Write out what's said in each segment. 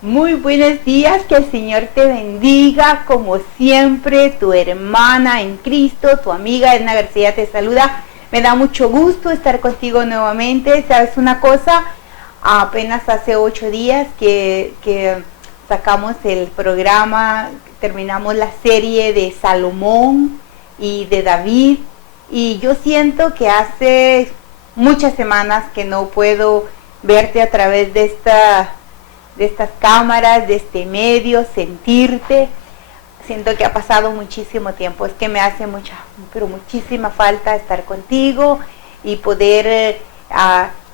Muy buenos días, que el Señor te bendiga, como siempre, tu hermana en Cristo, tu amiga Edna García te saluda. Me da mucho gusto estar contigo nuevamente. ¿Sabes una cosa? Apenas hace 8 días que sacamos el programa, terminamos la serie de Salomón y de David, y yo siento que hace muchas semanas que no puedo verte a través de estas cámaras, de este medio, sentirte. Siento que ha pasado muchísimo tiempo. Es que me hace muchísima falta estar contigo y poder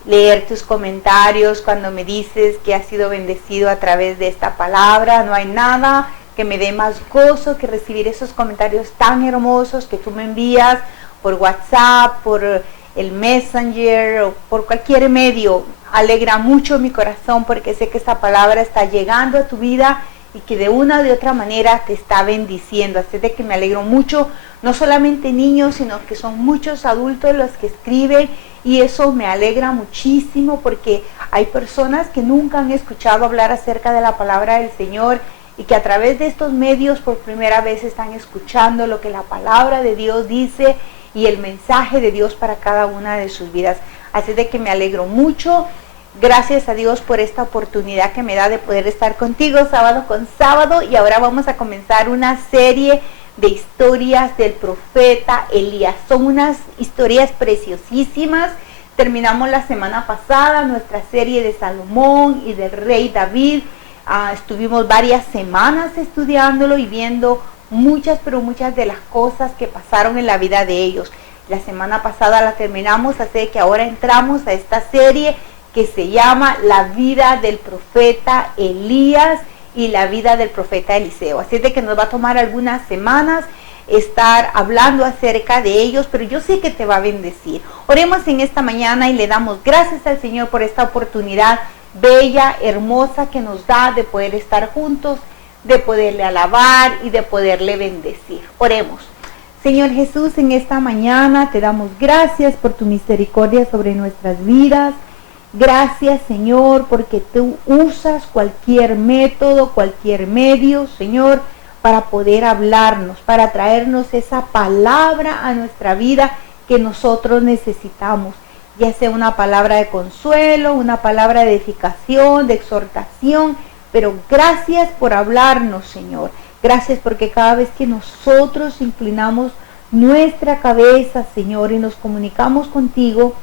leer tus comentarios cuando me dices que has sido bendecido a través de esta palabra. No hay nada que me dé más gozo que recibir esos comentarios tan hermosos que tú me envías por WhatsApp, por el Messenger o por cualquier medio. Alegra mucho mi corazón porque sé que esta palabra está llegando a tu vida y que de una o de otra manera te está bendiciendo. Así de que me alegro mucho, no solamente niños, sino que son muchos adultos los que escriben, y eso me alegra muchísimo porque hay personas que nunca han escuchado hablar acerca de la palabra del Señor y que a través de estos medios por primera vez están escuchando lo que la palabra de Dios dice y el mensaje de Dios para cada una de sus vidas. Así de que me alegro mucho. Gracias a Dios por esta oportunidad que me da de poder estar contigo sábado con sábado. Y ahora vamos a comenzar una serie de historias del profeta Elías. Son unas historias preciosísimas. Terminamos la semana pasada nuestra serie de Salomón y del rey David. Estuvimos varias semanas estudiándolo y viendo muchas de las cosas que pasaron en la vida de ellos. La semana pasada la terminamos, así que ahora entramos a esta serie que se llama La vida del profeta Elías y la vida del profeta Eliseo. Así de que nos va a tomar algunas semanas estar hablando acerca de ellos, pero yo sé que te va a bendecir. Oremos en esta mañana y le damos gracias al Señor por esta oportunidad bella, hermosa que nos da de poder estar juntos, de poderle alabar y de poderle bendecir. Oremos. Señor Jesús, en esta mañana te damos gracias por tu misericordia sobre nuestras vidas. Gracias, Señor, porque tú usas cualquier método, cualquier medio, Señor, para poder hablarnos, para traernos esa palabra a nuestra vida que nosotros necesitamos, ya sea una palabra de consuelo, una palabra de edificación, de exhortación, pero gracias por hablarnos, Señor. Gracias porque cada vez que nosotros inclinamos nuestra cabeza, Señor, y nos comunicamos contigo,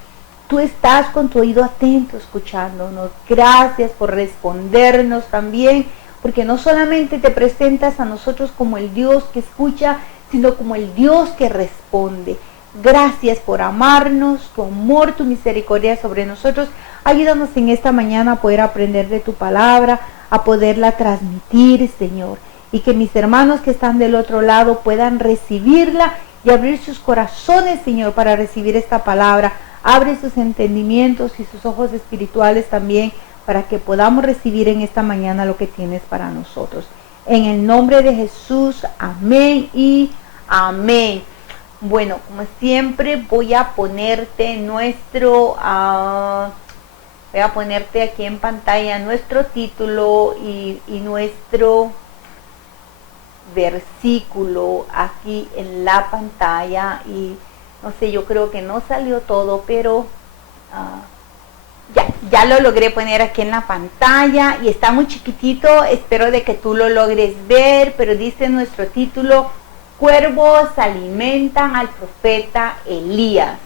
tú estás con tu oído atento escuchándonos. Gracias por respondernos también, porque no solamente te presentas a nosotros como el Dios que escucha, sino como el Dios que responde. Gracias por amarnos, tu amor, tu misericordia sobre nosotros. Ayúdanos en esta mañana a poder aprender de tu palabra, a poderla transmitir, Señor. Y que mis hermanos que están del otro lado puedan recibirla y abrir sus corazones, Señor, para recibir esta palabra. Abre sus entendimientos y sus ojos espirituales también para que podamos recibir en esta mañana lo que tienes para nosotros. En el nombre de Jesús, amén y amén. Bueno, como siempre voy a ponerte aquí en pantalla nuestro título y nuestro versículo aquí en la pantalla. Y no sé, yo creo que no salió todo, pero ya lo logré poner aquí en la pantalla y está muy chiquitito. Espero de que tú lo logres ver, pero dice nuestro título: cuervos alimentan al profeta Elías.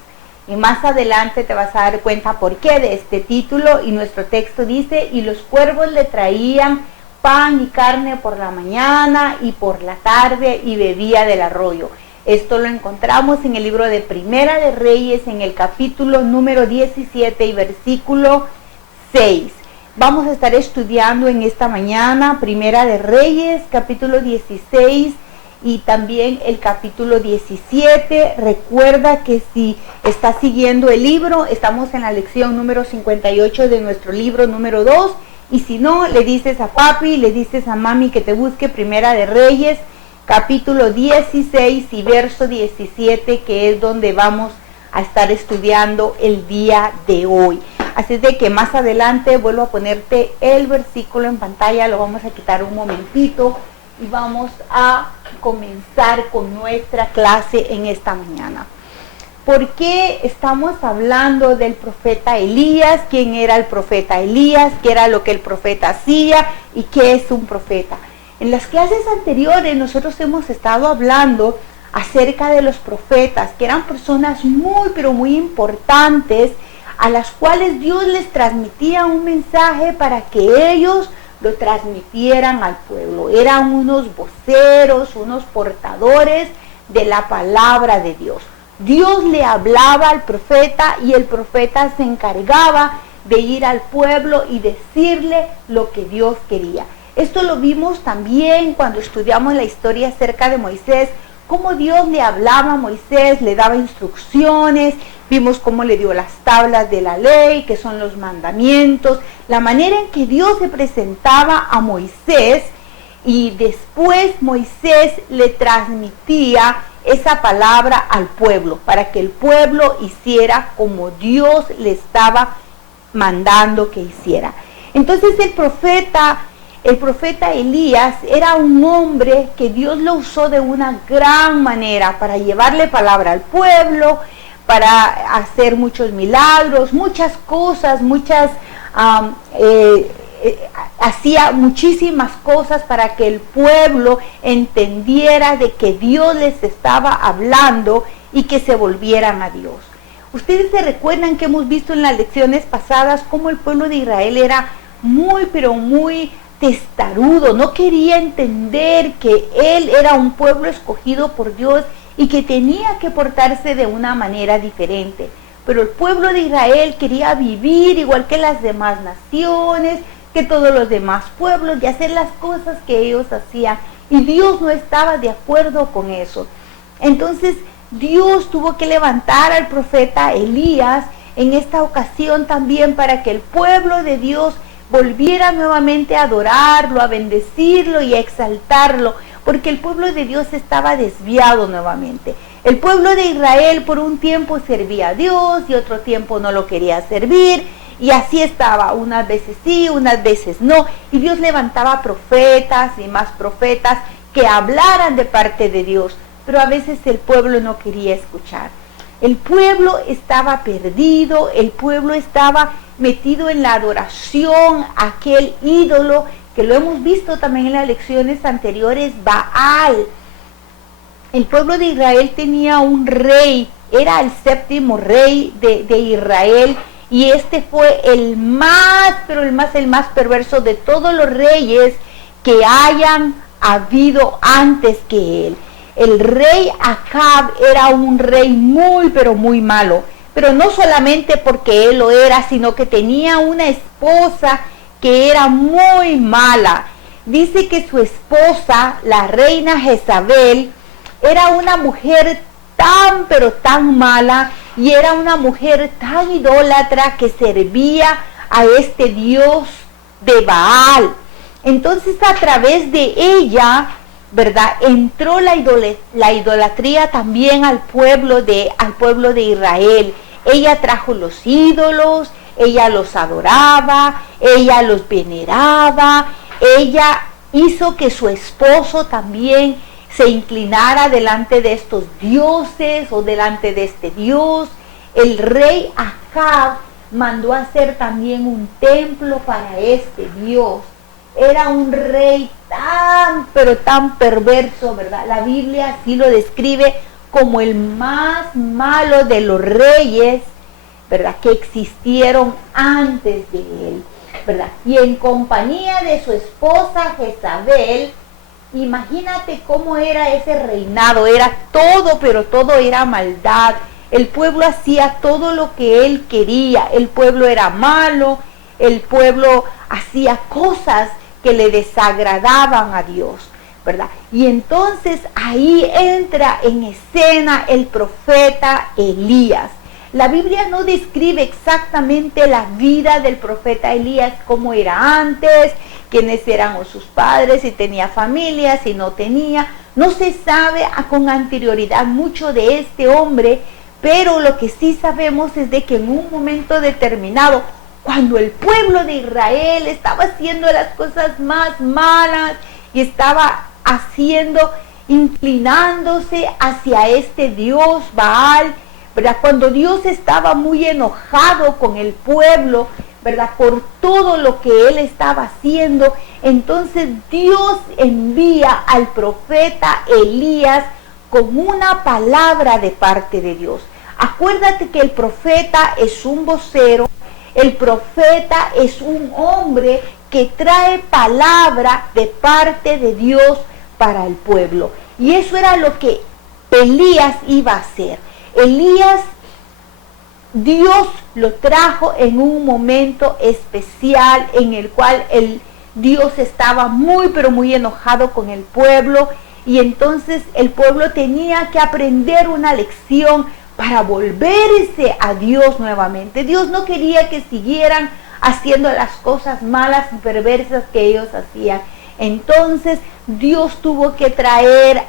Y más adelante te vas a dar cuenta por qué de este título. Y nuestro texto dice: y los cuervos le traían pan y carne por la mañana y por la tarde, y bebía del arroyo. Esto lo encontramos en el libro de Primera de Reyes, en el capítulo número 17 y versículo 6. Vamos a estar estudiando en esta mañana Primera de Reyes, capítulo 16 y también el capítulo 17. Recuerda que si estás siguiendo el libro, estamos en la lección número 58 de nuestro libro número 2. Y si no, le dices a papi, le dices a mami que te busque Primera de Reyes, capítulo 16 y verso 17, que es donde vamos a estar estudiando el día de hoy. Así de que más adelante vuelvo a ponerte el versículo en pantalla, lo vamos a quitar un momentito y vamos a comenzar con nuestra clase en esta mañana. ¿Por qué estamos hablando del profeta Elías? ¿Quién era el profeta Elías? ¿Qué era lo que el profeta hacía? ¿Y qué es un profeta? En las clases anteriores nosotros hemos estado hablando acerca de los profetas, que eran personas muy, pero muy importantes, a las cuales Dios les transmitía un mensaje para que ellos lo transmitieran al pueblo. Eran unos voceros, unos portadores de la palabra de Dios. Dios le hablaba al profeta y el profeta se encargaba de ir al pueblo y decirle lo que Dios quería. Esto lo vimos también cuando estudiamos la historia acerca de Moisés, cómo Dios le hablaba a Moisés, le daba instrucciones, vimos cómo le dio las tablas de la ley, que son los mandamientos, la manera en que Dios se presentaba a Moisés, y después Moisés le transmitía esa palabra al pueblo, para que el pueblo hiciera como Dios le estaba mandando que hiciera. Entonces el profeta Elías era un hombre que Dios lo usó de una gran manera para llevarle palabra al pueblo, para hacer muchos milagros, muchas cosas, hacía muchísimas cosas para que el pueblo entendiera de que Dios les estaba hablando y que se volvieran a Dios. Ustedes se recuerdan que hemos visto en las lecciones pasadas cómo el pueblo de Israel era muy, pero muy testarudo, no quería entender que él era un pueblo escogido por Dios y que tenía que portarse de una manera diferente. Pero el pueblo de Israel quería vivir igual que las demás naciones, que todos los demás pueblos, y hacer las cosas que ellos hacían, y Dios no estaba de acuerdo con eso. Entonces Dios tuvo que levantar al profeta Elías en esta ocasión también para que el pueblo de Dios volviera nuevamente a adorarlo, a bendecirlo y a exaltarlo, porque el pueblo de Dios estaba desviado nuevamente. El pueblo de Israel por un tiempo servía a Dios y otro tiempo no lo quería servir, y así estaba, unas veces sí, unas veces no, y Dios levantaba profetas y más profetas que hablaran de parte de Dios, pero a veces el pueblo no quería escuchar. El pueblo estaba perdido, el pueblo estaba metido en la adoración a aquel ídolo, que lo hemos visto también en las lecciones anteriores, Baal. El pueblo de Israel tenía un rey, era el 7º rey de Israel, y este fue el más perverso de todos los reyes que hayan habido antes que él. El rey Acab era un rey muy, pero muy malo, pero no solamente porque él lo era, sino que tenía una esposa que era muy mala. Dice que su esposa, la reina Jezabel, era una mujer tan, pero tan mala, y era una mujer tan idólatra que servía a este dios de Baal. Entonces a través de ella, ¿verdad?, entró la idolatría también al pueblo de Israel. Ella trajo los ídolos, ella los adoraba, ella los veneraba, ella hizo que su esposo también se inclinara delante de estos dioses o delante de este dios. El rey Acab mandó a hacer también un templo para este dios. Era un rey tan, pero tan perverso, ¿verdad? La Biblia así lo describe como el más malo de los reyes, ¿verdad?, que existieron antes de él, ¿verdad? Y en compañía de su esposa Jezabel, imagínate cómo era ese reinado, era todo, pero todo era maldad. El pueblo hacía todo lo que él quería, el pueblo era malo, el pueblo hacía cosas que le desagradaban a Dios, ¿verdad? Y entonces ahí entra en escena el profeta Elías. La Biblia no describe exactamente la vida del profeta Elías, cómo era antes, quiénes eran sus padres, si tenía familia, si no tenía. No se sabe con anterioridad mucho de este hombre, pero lo que sí sabemos es de que en un momento determinado cuando el pueblo de Israel estaba haciendo las cosas más malas y estaba inclinándose hacia este Dios Baal, ¿verdad? Cuando Dios estaba muy enojado con el pueblo, ¿verdad? Por todo lo que él estaba haciendo, entonces Dios envía al profeta Elías con una palabra de parte de Dios. Acuérdate que el profeta es un vocero, el profeta es un hombre que trae palabra de parte de Dios para el pueblo. Y eso era lo que Elías iba a hacer. Elías, Dios lo trajo en un momento especial en el cual Dios estaba muy pero muy enojado con el pueblo, y entonces el pueblo tenía que aprender una lección para volverse a Dios nuevamente. Dios no quería que siguieran haciendo las cosas malas y perversas que ellos hacían. Entonces Dios tuvo que traer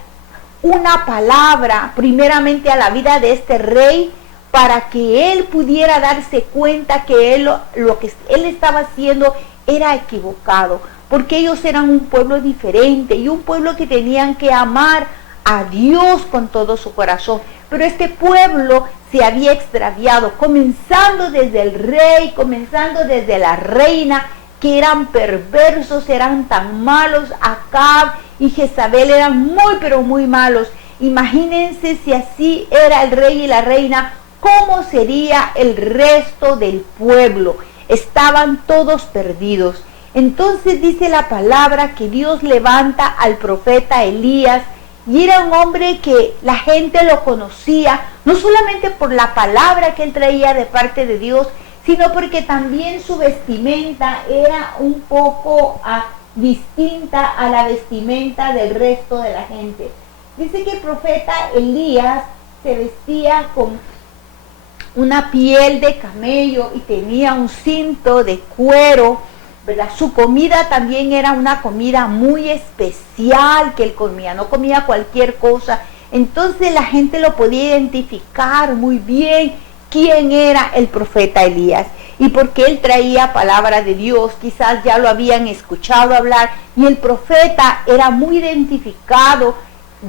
una palabra primeramente a la vida de este rey, para que él pudiera darse cuenta que lo que él estaba haciendo era equivocado, porque ellos eran un pueblo diferente y un pueblo que tenían que amar a Dios con todo su corazón. Pero este pueblo se había extraviado, comenzando desde el rey, comenzando desde la reina, que eran perversos, eran tan malos. Acab y Jezabel eran muy pero muy malos. Imagínense si así era el rey y la reina, ¿cómo sería el resto del pueblo? Estaban todos perdidos. Entonces dice la palabra que Dios levanta al profeta Elías, y era un hombre que la gente lo conocía, no solamente por la palabra que él traía de parte de Dios, sino porque también su vestimenta era un poco distinta a la vestimenta del resto de la gente. Dice que el profeta Elías se vestía con una piel de camello y tenía un cinto de cuero, ¿verdad? Su comida también era una comida muy especial que él comía, no comía cualquier cosa. Entonces la gente lo podía identificar muy bien quién era el profeta Elías, y porque él traía palabra de Dios. Quizás ya lo habían escuchado hablar, y el profeta era muy identificado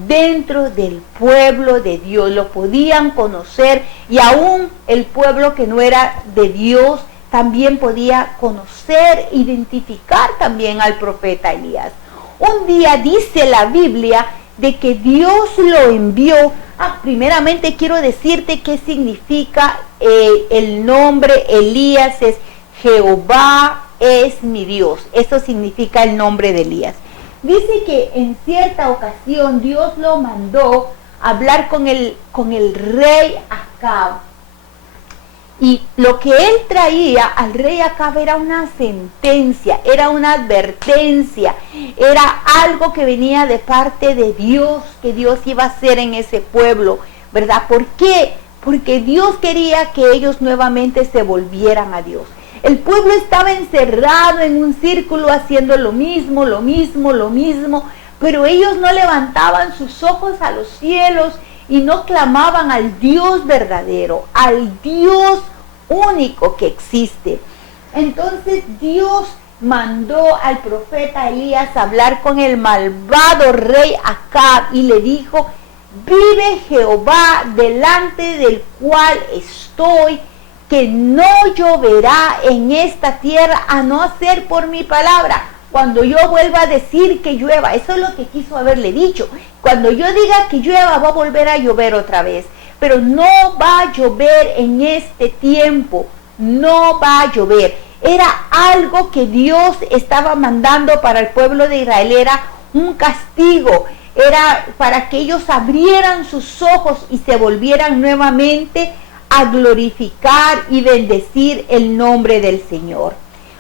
dentro del pueblo de Dios, lo podían conocer, y aún el pueblo que no era de Dios también podía conocer, identificar también al profeta Elías. Un día dice la Biblia de que Dios lo envió. Primeramente quiero decirte qué significa el nombre Elías. Es Jehová es mi Dios. Eso significa el nombre de Elías. Dice que en cierta ocasión Dios lo mandó a hablar con el rey Acab. Y lo que él traía al rey Acab era una sentencia, era una advertencia, era algo que venía de parte de Dios, que Dios iba a hacer en ese pueblo, ¿verdad? ¿Por qué? Porque Dios quería que ellos nuevamente se volvieran a Dios. El pueblo estaba encerrado en un círculo haciendo lo mismo, pero ellos no levantaban sus ojos a los cielos y no clamaban al Dios verdadero, al Dios único que existe. Entonces Dios mandó al profeta Elías a hablar con el malvado rey Acab y le dijo: vive Jehová delante del cual estoy, que no lloverá en esta tierra a no ser por mi palabra. Cuando yo vuelva a decir que llueva, eso es lo que quiso haberle dicho. Cuando yo diga que llueva, va a volver a llover otra vez. Pero no va a llover en este tiempo, no va a llover. Era algo que Dios estaba mandando para el pueblo de Israel, era un castigo. Era para que ellos abrieran sus ojos y se volvieran nuevamente a glorificar y bendecir el nombre del Señor.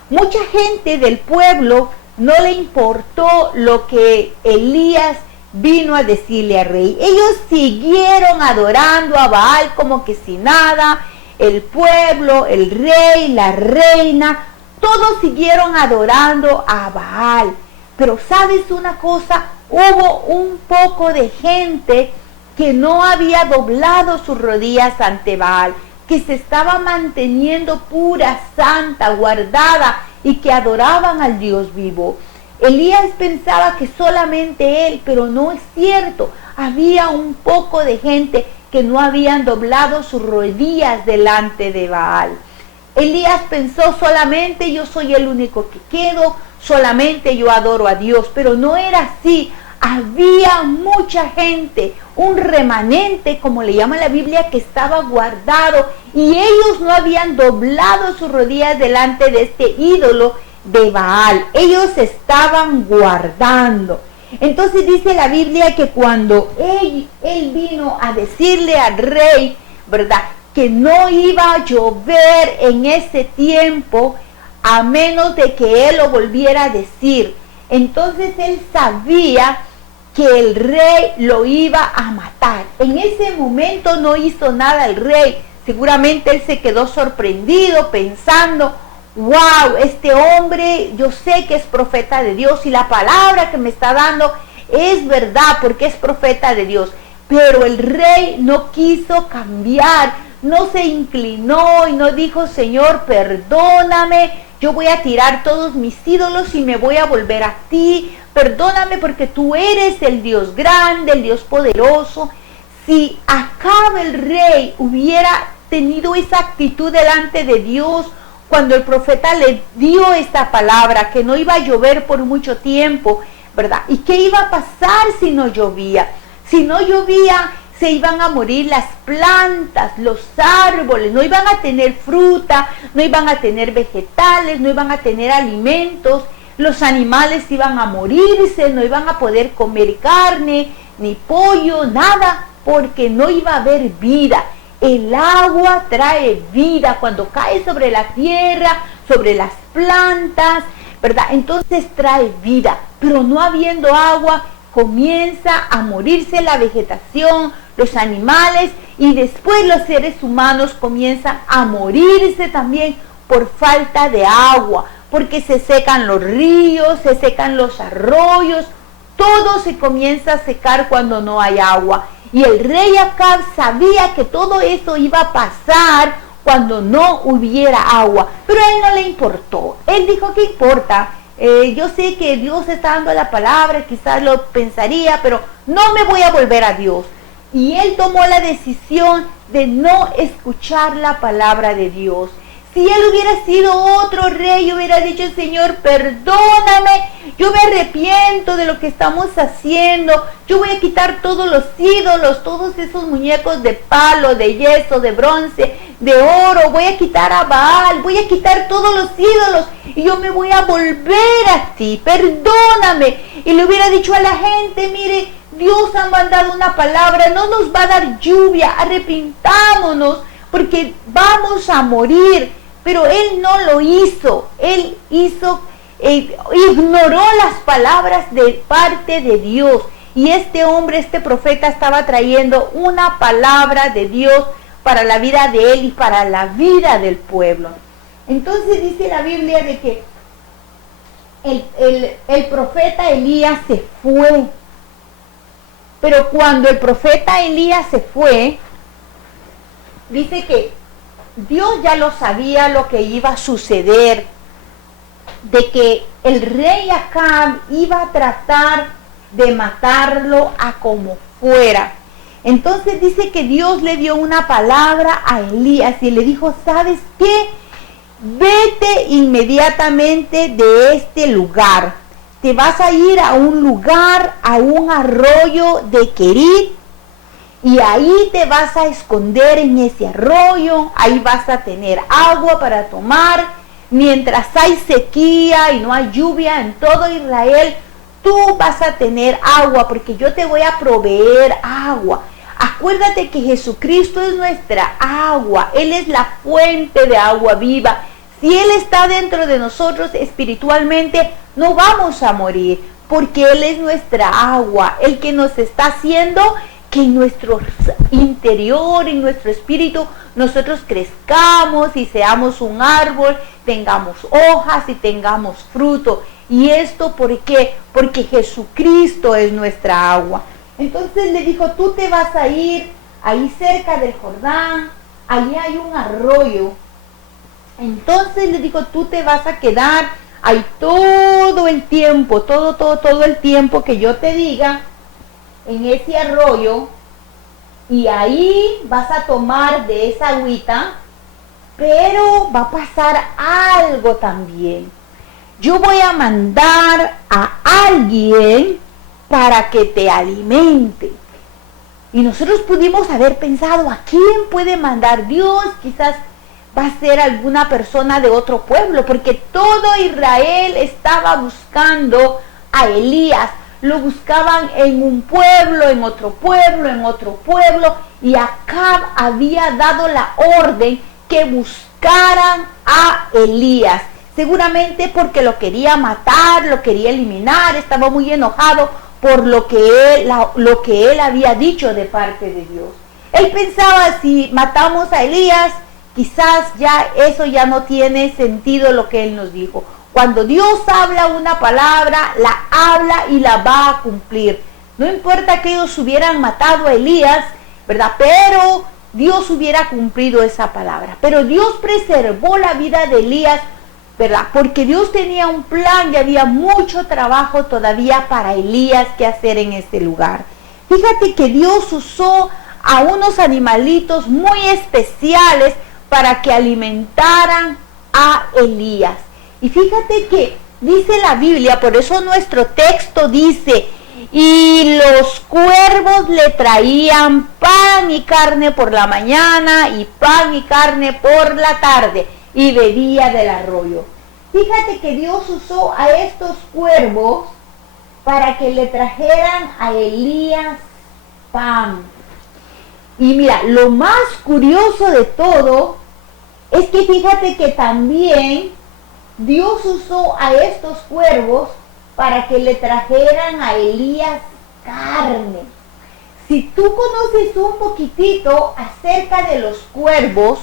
Mucha gente del pueblo no le importó lo que Elías vino a decirle al rey. Ellos siguieron adorando a Baal como que si nada. El pueblo, el rey, la reina, todos siguieron adorando a Baal. Pero ¿sabes una cosa? Hubo un poco de gente que no había doblado sus rodillas ante Baal. que se estaba manteniendo pura, santa, guardada y que adoraban al Dios vivo. Elías pensaba que solamente él, pero no es cierto. Había un poco de gente que no habían doblado sus rodillas delante de Baal. Elías pensó solamente yo soy el único que quedo, solamente yo adoro a Dios, pero no era así. Había mucha gente, un remanente, como le llama la Biblia, que estaba guardado y ellos no habían doblado sus rodillas delante de este ídolo de Baal. Ellos estaban guardando. Entonces dice la Biblia que cuando él vino a decirle al rey, ¿verdad?, que no iba a llover en ese tiempo a menos de que él lo volviera a decir. Entonces él sabía que el rey lo iba a matar. En ese momento no hizo nada el rey. Seguramente él se quedó sorprendido pensando, wow, este hombre yo sé que es profeta de Dios y la palabra que me está dando es verdad porque es profeta de Dios. Pero el rey no quiso cambiar, no se inclinó y no dijo, Señor, perdóname, yo voy a tirar todos mis ídolos y me voy a volver a ti. Perdóname porque tú eres el Dios grande, el Dios poderoso. Si Acab el rey hubiera tenido esa actitud delante de Dios, cuando el profeta le dio esta palabra, que no iba a llover por mucho tiempo, ¿verdad? ¿Y qué iba a pasar si no llovía? Si no llovía, se iban a morir las plantas, los árboles, no iban a tener fruta, no iban a tener vegetales, no iban a tener alimentos, los animales iban a morirse, no iban a poder comer carne, ni pollo, nada, porque no iba a haber vida. El agua trae vida cuando cae sobre la tierra, sobre las plantas, ¿verdad? Entonces trae vida, pero no habiendo agua, comienza a morirse la vegetación, los animales, y después los seres humanos comienzan a morirse también por falta de agua, porque se secan los ríos, se secan los arroyos, todo se comienza a secar cuando no hay agua. Y el rey Acab sabía que todo eso iba a pasar cuando no hubiera agua, pero a él no le importó. Él dijo, ¿qué importa? Yo sé que Dios está dando la palabra, quizás lo pensaría, pero no me voy a volver a Dios. Y él tomó la decisión de no escuchar la palabra de Dios. Si él hubiera sido otro rey, hubiera dicho, Señor, perdóname, yo me arrepiento de lo que estamos haciendo, yo voy a quitar todos los ídolos, todos esos muñecos de palo, de yeso, de bronce, de oro, voy a quitar a Baal, voy a quitar todos los ídolos y yo me voy a volver a ti, perdóname. Y le hubiera dicho a la gente, mire, Dios ha mandado una palabra, no nos va a dar lluvia, arrepintámonos porque vamos a morir. Pero él no lo hizo, él ignoró las palabras de parte de Dios. Y este hombre, este profeta, estaba trayendo una palabra de Dios para la vida de él y para la vida del pueblo. Entonces dice la Biblia de que el profeta Elías se fue. Pero cuando el profeta Elías se fue, dice que Dios ya lo sabía lo que iba a suceder, de que el rey Acab iba a tratar de matarlo a como fuera. Entonces dice que Dios le dio una palabra a Elías y le dijo, ¿sabes qué? Vete inmediatamente de este lugar. Te vas a ir a un lugar, a un arroyo de Querit, y ahí te vas a esconder en ese arroyo, ahí vas a tener agua para tomar. Mientras hay sequía y no hay lluvia en todo Israel, tú vas a tener agua porque yo te voy a proveer agua. Acuérdate que Jesucristo es nuestra agua, Él es la fuente de agua viva. Si Él está dentro de nosotros espiritualmente, no vamos a morir porque Él es nuestra agua, el que nos está haciendo que en nuestro interior, en nuestro espíritu, nosotros crezcamos y seamos un árbol, tengamos hojas y tengamos fruto. ¿Y esto por qué? Porque Jesucristo es nuestra agua. Entonces le dijo, tú te vas a ir ahí cerca del Jordán, allí hay un arroyo. Entonces le dijo, tú te vas a quedar ahí todo el tiempo, todo el tiempo que yo te diga, en ese arroyo, y ahí vas a tomar de esa agüita, pero va a pasar algo también. Yo voy a mandar a alguien para que te alimente. Y nosotros pudimos haber pensado, ¿a quién puede mandar Dios? Quizás va a ser alguna persona de otro pueblo, porque todo Israel estaba buscando a Elías. Lo buscaban en un pueblo, en otro pueblo, en otro pueblo, y Acab había dado la orden que buscaran a Elías. Seguramente porque lo quería matar, lo quería eliminar, estaba muy enojado por lo que él había dicho de parte de Dios. Él pensaba, si matamos a Elías, quizás ya eso ya no tiene sentido lo que él nos dijo. Cuando Dios habla una palabra, la habla y la va a cumplir. No importa que ellos hubieran matado a Elías, ¿verdad? Pero Dios hubiera cumplido esa palabra. Pero Dios preservó la vida de Elías, ¿verdad? Porque Dios tenía un plan y había mucho trabajo todavía para Elías que hacer en ese lugar. Fíjate que Dios usó a unos animalitos muy especiales para que alimentaran a Elías. Y fíjate que dice la Biblia, por eso nuestro texto dice, y los cuervos le traían pan y carne por la mañana y pan y carne por la tarde, y bebía del arroyo. Fíjate que Dios usó a estos cuervos para que le trajeran a Elías pan. Y mira, lo más curioso de todo es que fíjate que también Dios usó a estos cuervos para que le trajeran a Elías carne. Si tú conoces un poquitito acerca de los cuervos,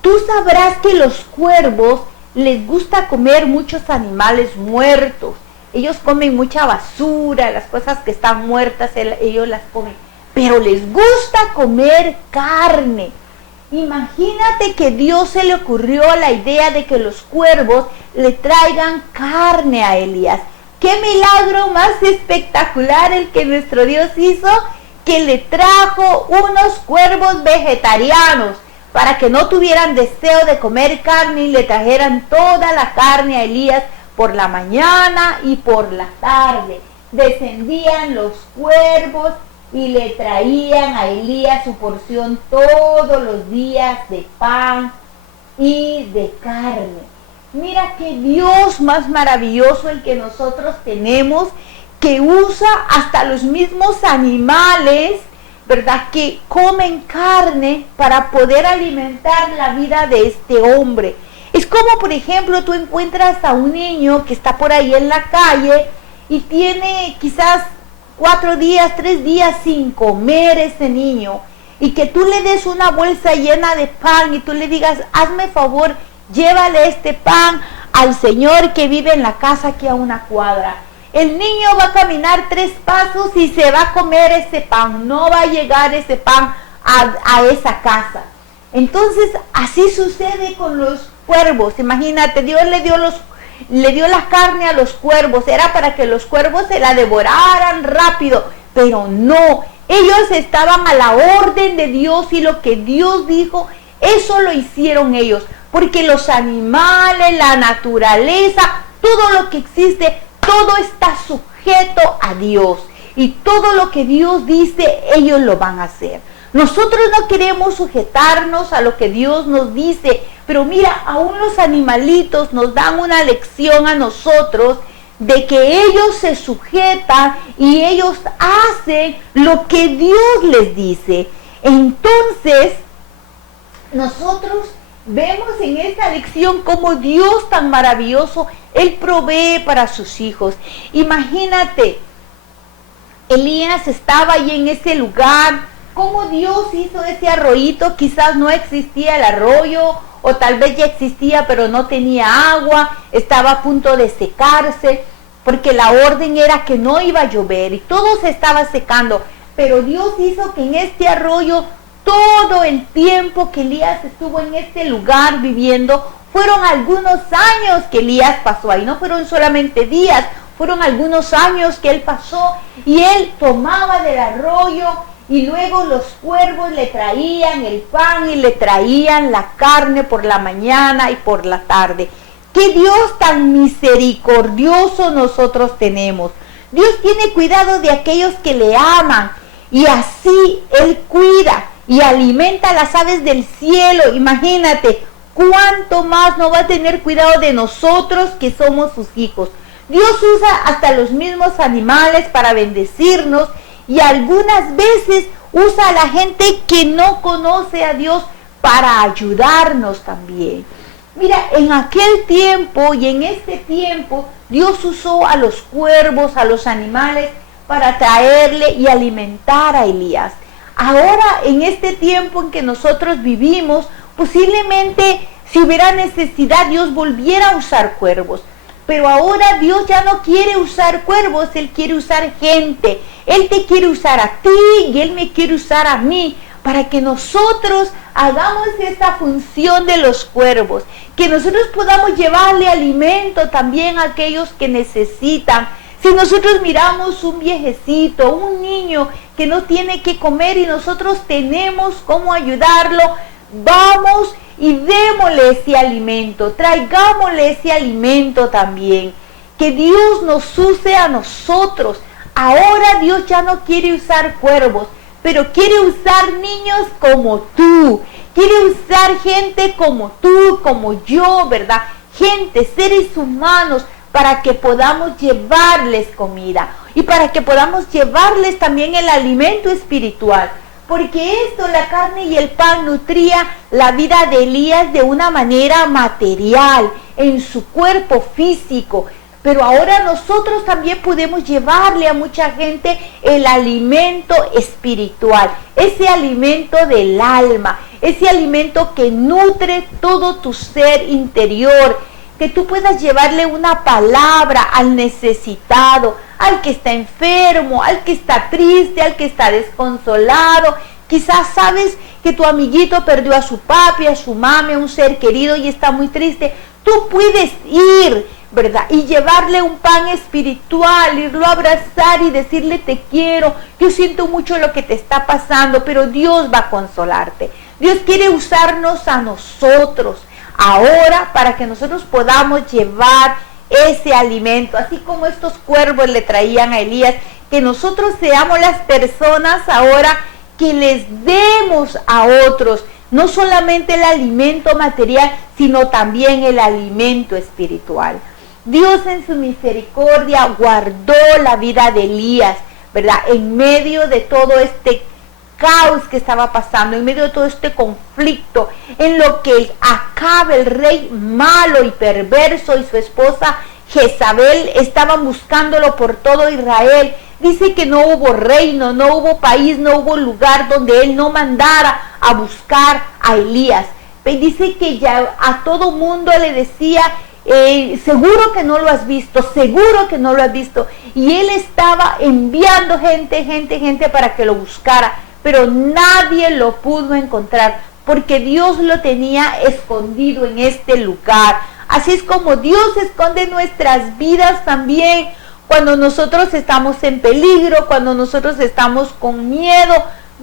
tú sabrás que los cuervos les gusta comer muchos animales muertos. Ellos comen mucha basura, las cosas que están muertas, ellos las comen. Pero les gusta comer carne. Imagínate que Dios se le ocurrió la idea de que los cuervos le traigan carne a Elías. ¡Qué milagro más espectacular el que nuestro Dios hizo! Que le trajo unos cuervos vegetarianos para que no tuvieran deseo de comer carne y le trajeran toda la carne a Elías por la mañana y por la tarde. Descendían los cuervos y le traían a Elías su porción todos los días de pan y de carne. Mira qué Dios más maravilloso el que nosotros tenemos, que usa hasta los mismos animales, ¿verdad?, que comen carne para poder alimentar la vida de este hombre. Es como, por ejemplo, tú encuentras a un niño que está por ahí en la calle y tiene quizás 4 días, 3 días sin comer ese niño, y que tú le des una bolsa llena de pan y tú le digas, hazme favor, llévale este pan al señor que vive en la casa aquí a una cuadra. El niño va a caminar 3 pasos y se va a comer ese pan, no va a llegar ese pan a esa casa. Entonces así sucede con los cuervos. Imagínate, Dios le dio la carne a los cuervos, era para que los cuervos se la devoraran rápido, pero no, ellos estaban a la orden de Dios y lo que Dios dijo, eso lo hicieron ellos, porque los animales, la naturaleza, todo lo que existe, todo está sujeto a Dios, y todo lo que Dios dice, ellos lo van a hacer. Nosotros no queremos sujetarnos a lo que Dios nos dice, pero mira, aún los animalitos nos dan una lección a nosotros de que ellos se sujetan y ellos hacen lo que Dios les dice. Entonces, nosotros vemos en esta lección cómo Dios tan maravilloso, Él provee para sus hijos. Imagínate, Elías estaba ahí en ese lugar, cómo Dios hizo ese arroyito. Quizás no existía el arroyo, o tal vez ya existía pero no tenía agua, estaba a punto de secarse, porque la orden era que no iba a llover y todo se estaba secando, pero Dios hizo que en este arroyo todo el tiempo que Elías estuvo en este lugar viviendo, fueron algunos años que Elías pasó ahí, no fueron solamente días, fueron algunos años que él pasó, y él tomaba del arroyo, y luego los cuervos le traían el pan y le traían la carne por la mañana y por la tarde. ¡Qué Dios tan misericordioso nosotros tenemos! Dios tiene cuidado de aquellos que le aman, y así Él cuida y alimenta a las aves del cielo. Imagínate, ¿cuánto más no va a tener cuidado de nosotros que somos sus hijos? Dios usa hasta los mismos animales para bendecirnos, y algunas veces usa a la gente que no conoce a Dios para ayudarnos también. Mira, en aquel tiempo y en este tiempo, Dios usó a los cuervos, a los animales, para traerle y alimentar a Elías. Ahora, en este tiempo en que nosotros vivimos, posiblemente si hubiera necesidad, Dios volviera a usar cuervos. Pero ahora Dios ya no quiere usar cuervos, Él quiere usar gente. Él te quiere usar a ti y Él me quiere usar a mí, para que nosotros hagamos esta función de los cuervos, que nosotros podamos llevarle alimento también a aquellos que necesitan. Si nosotros miramos un viejecito, un niño que no tiene que comer y nosotros tenemos cómo ayudarlo, vamos y démosle ese alimento, traigámosle ese alimento también. Que Dios nos use a nosotros. Ahora Dios ya no quiere usar cuervos, pero quiere usar niños como tú, quiere usar gente como tú, como yo, ¿verdad? Gente, seres humanos, para que podamos llevarles comida y para que podamos llevarles también el alimento espiritual. Porque esto, la carne y el pan, nutría la vida de Elías de una manera material, en su cuerpo físico. Pero ahora nosotros también podemos llevarle a mucha gente el alimento espiritual, ese alimento del alma, ese alimento que nutre todo tu ser interior, que tú puedas llevarle una palabra al necesitado, al que está enfermo, al que está triste, al que está desconsolado. Quizás sabes que tu amiguito perdió a su papi, a su mami, a un ser querido y está muy triste. Tú puedes ir, ¿verdad? Y llevarle un pan espiritual, irlo a abrazar y decirle te quiero, yo siento mucho lo que te está pasando, pero Dios va a consolarte. Dios quiere usarnos a nosotros ahora para que nosotros podamos llevar ese alimento, así como estos cuervos le traían a Elías, que nosotros seamos las personas ahora que les demos a otros, no solamente el alimento material, sino también el alimento espiritual. Dios en su misericordia guardó la vida de Elías, ¿verdad? En medio de todo este caos que estaba pasando, en medio de todo este conflicto, en lo que Acab, el rey malo y perverso, y su esposa Jezabel estaban buscándolo por todo Israel. Dice que no hubo reino, no hubo país, no hubo lugar donde él no mandara a buscar a Elías. Dice que ya a todo mundo le decía, seguro que no lo has visto, seguro que no lo has visto. Y él estaba enviando gente para que lo buscara, pero nadie lo pudo encontrar, porque Dios lo tenía escondido en este lugar. Así es como Dios esconde nuestras vidas también. Cuando nosotros estamos en peligro, cuando nosotros estamos con miedo,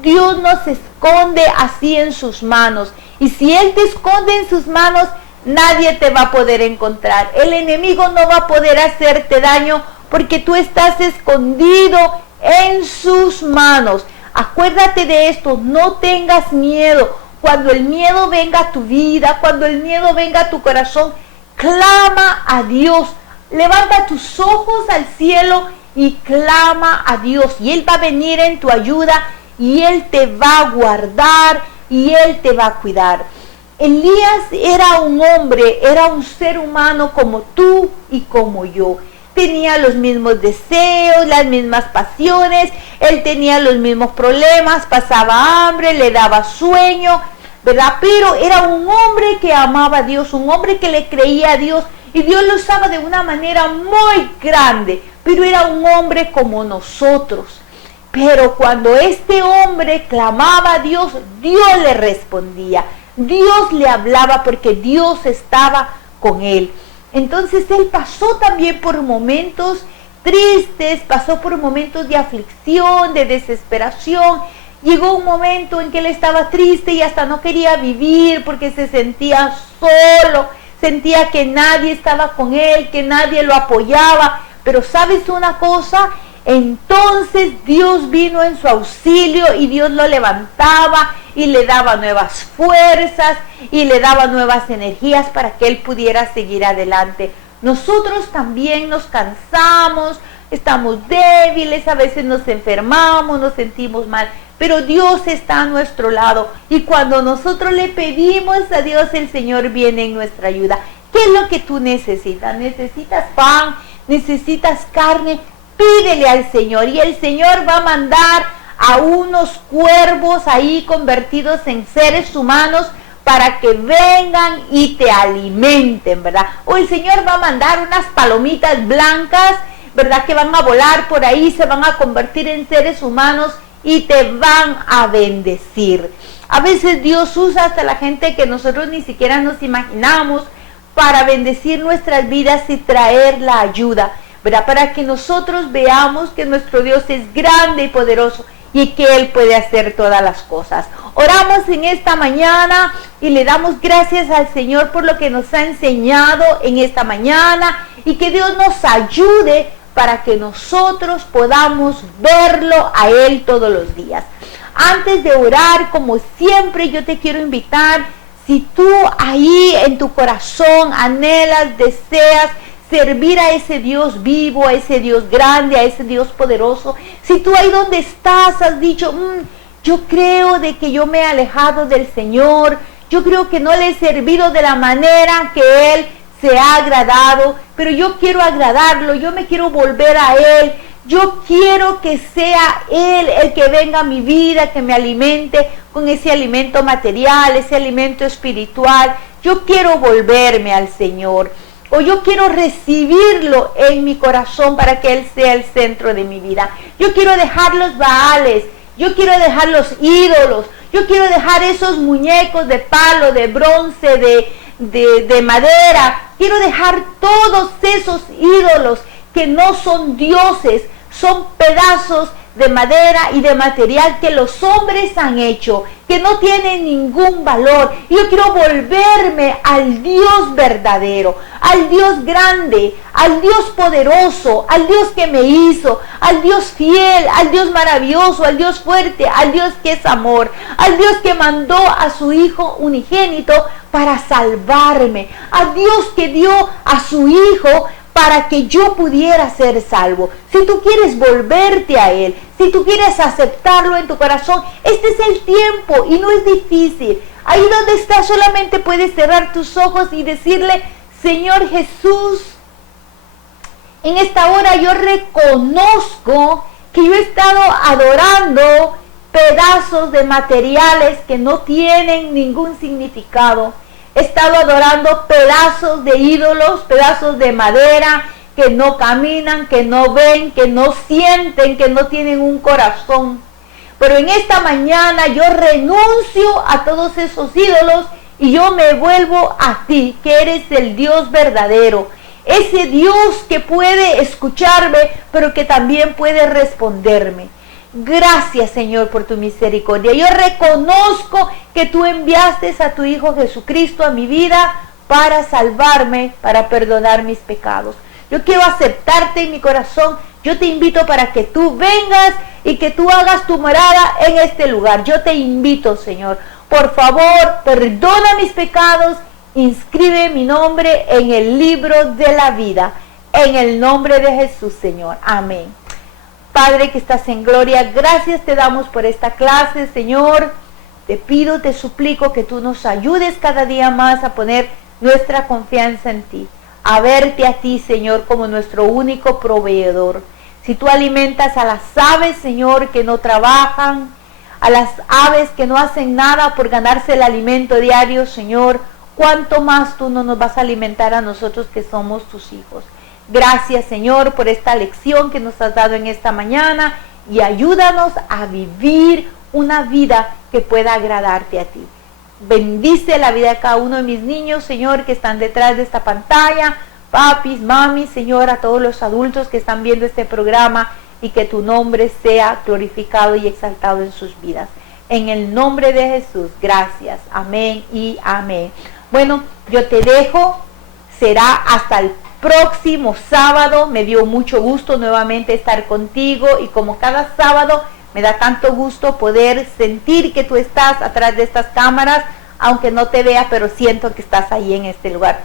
Dios nos esconde así en sus manos. Y si Él te esconde en sus manos, nadie te va a poder encontrar. El enemigo no va a poder hacerte daño porque tú estás escondido en sus manos. Acuérdate de esto, no tengas miedo. Cuando el miedo venga a tu vida, cuando el miedo venga a tu corazón, clama a Dios. Levanta tus ojos al cielo y clama a Dios. Y Él va a venir en tu ayuda y Él te va a guardar y Él te va a cuidar. Elías era un hombre, era un ser humano como tú y como yo. Tenía los mismos deseos, las mismas pasiones, él tenía los mismos problemas, pasaba hambre, le daba sueño, ¿verdad? Pero era un hombre que amaba a Dios, un hombre que le creía a Dios, y Dios lo usaba de una manera muy grande, pero era un hombre como nosotros. Pero cuando este hombre clamaba a Dios, Dios le respondía. Dios le hablaba porque Dios estaba con él. Entonces él pasó también por momentos tristes, pasó por momentos de aflicción, de desesperación. Llegó un momento en que él estaba triste y hasta no quería vivir porque se sentía solo, sentía que nadie estaba con él, que nadie lo apoyaba. Pero ¿sabes una cosa? Entonces Dios vino en su auxilio y Dios lo levantaba y le daba nuevas fuerzas y le daba nuevas energías para que él pudiera seguir adelante. Nosotros también nos cansamos, estamos débiles, a veces nos enfermamos, nos sentimos mal, pero Dios está a nuestro lado y cuando nosotros le pedimos a Dios, el Señor viene en nuestra ayuda. ¿Qué es lo que tú necesitas? ¿Necesitas pan? ¿Necesitas carne? Pídele al Señor y el Señor va a mandar a unos cuervos ahí convertidos en seres humanos para que vengan y te alimenten, ¿verdad? O el Señor va a mandar unas palomitas blancas, ¿verdad? Que van a volar por ahí, se van a convertir en seres humanos y te van a bendecir. A veces Dios usa hasta la gente que nosotros ni siquiera nos imaginamos para bendecir nuestras vidas y traer la ayuda, ¿verdad? Para que nosotros veamos que nuestro Dios es grande y poderoso y que Él puede hacer todas las cosas. Oramos en esta mañana y le damos gracias al Señor por lo que nos ha enseñado en esta mañana y que Dios nos ayude para que nosotros podamos verlo a Él todos los días. Antes de orar, como siempre, yo te quiero invitar, si tú ahí en tu corazón anhelas, deseas servir a ese Dios vivo, a ese Dios grande, a ese Dios poderoso, si tú ahí donde estás has dicho, yo creo de que yo me he alejado del Señor, yo creo que no le he servido de la manera que Él se ha agradado, pero yo quiero agradarlo, yo me quiero volver a Él, yo quiero que sea Él el que venga a mi vida, que me alimente con ese alimento material, ese alimento espiritual, yo quiero volverme al Señor. O yo quiero recibirlo en mi corazón para que Él sea el centro de mi vida. Yo quiero dejar los baales, yo quiero dejar los ídolos, yo quiero dejar esos muñecos de palo, de bronce, de madera. Quiero dejar todos esos ídolos que no son dioses, son pedazos de madera y de material que los hombres han hecho, que no tienen ningún valor. Yo quiero volverme al Dios verdadero, al Dios grande, al Dios poderoso, al Dios que me hizo, al Dios fiel, al Dios maravilloso, al Dios fuerte, al Dios que es amor, al Dios que mandó a su Hijo unigénito para salvarme, al Dios que dio a su Hijo para que yo pudiera ser salvo. Si tú quieres volverte a Él, si tú quieres aceptarlo en tu corazón, este es el tiempo y no es difícil. Ahí donde estás solamente puedes cerrar tus ojos y decirle, Señor Jesús, en esta hora yo reconozco que yo he estado adorando pedazos de materiales que no tienen ningún significado. He estado adorando pedazos de ídolos, pedazos de madera que no caminan, que no ven, que no sienten, que no tienen un corazón. Pero en esta mañana yo renuncio a todos esos ídolos y yo me vuelvo a ti, que eres el Dios verdadero. Ese Dios que puede escucharme, pero que también puede responderme. Gracias, Señor, por tu misericordia. Yo reconozco que tú enviaste a tu Hijo Jesucristo a mi vida para salvarme, para perdonar mis pecados. Yo quiero aceptarte en mi corazón. Yo te invito para que tú vengas y que tú hagas tu morada en este lugar. Yo te invito, Señor. Por favor, perdona mis pecados. Inscribe mi nombre en el libro de la vida. En el nombre de Jesús, Señor. Amén. Padre que estás en gloria, gracias te damos por esta clase, Señor. Te pido, te suplico que tú nos ayudes cada día más a poner nuestra confianza en ti, a verte a ti, Señor, como nuestro único proveedor. Si tú alimentas a las aves, Señor, que no trabajan, a las aves que no hacen nada por ganarse el alimento diario, Señor, ¿cuánto más tú no nos vas a alimentar a nosotros que somos tus hijos? Gracias, Señor, por esta lección que nos has dado en esta mañana y ayúdanos a vivir una vida que pueda agradarte a ti. Bendice la vida de cada uno de mis niños, Señor, que están detrás de esta pantalla, papis, mamis, Señor, a todos los adultos que están viendo este programa, y que tu nombre sea glorificado y exaltado en sus vidas. En el nombre de Jesús, gracias. Amén y amén. Bueno, yo te dejo. Será hasta el próximo sábado. Me dio mucho gusto nuevamente estar contigo, y como cada sábado me da tanto gusto poder sentir que tú estás atrás de estas cámaras, aunque no te vea, pero siento que estás ahí en este lugar.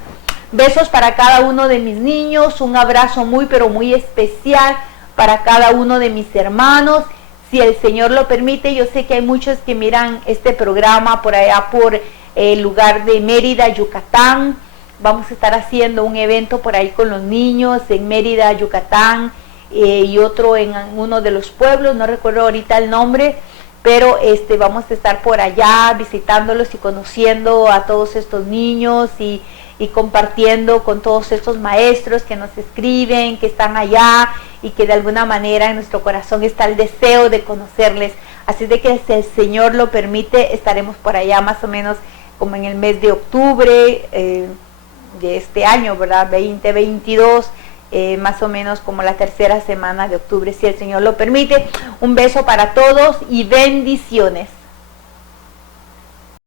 Besos para cada uno de mis niños, un abrazo muy pero muy especial para cada uno de mis hermanos. Si el Señor lo permite, yo sé que hay muchos que miran este programa por allá por el lugar de Mérida, Yucatán. Vamos a estar haciendo un evento por ahí con los niños en Mérida, Yucatán, y otro en uno de los pueblos, no recuerdo ahorita el nombre, pero vamos a estar por allá visitándolos y conociendo a todos estos niños, y compartiendo con todos estos maestros que nos escriben, que están allá, y que de alguna manera en nuestro corazón está el deseo de conocerles. Así de que si el Señor lo permite, estaremos por allá más o menos como en el mes de octubre de este año, ¿verdad? 2022, más o menos como la tercera semana de octubre, si el Señor lo permite. Un beso para todos y bendiciones.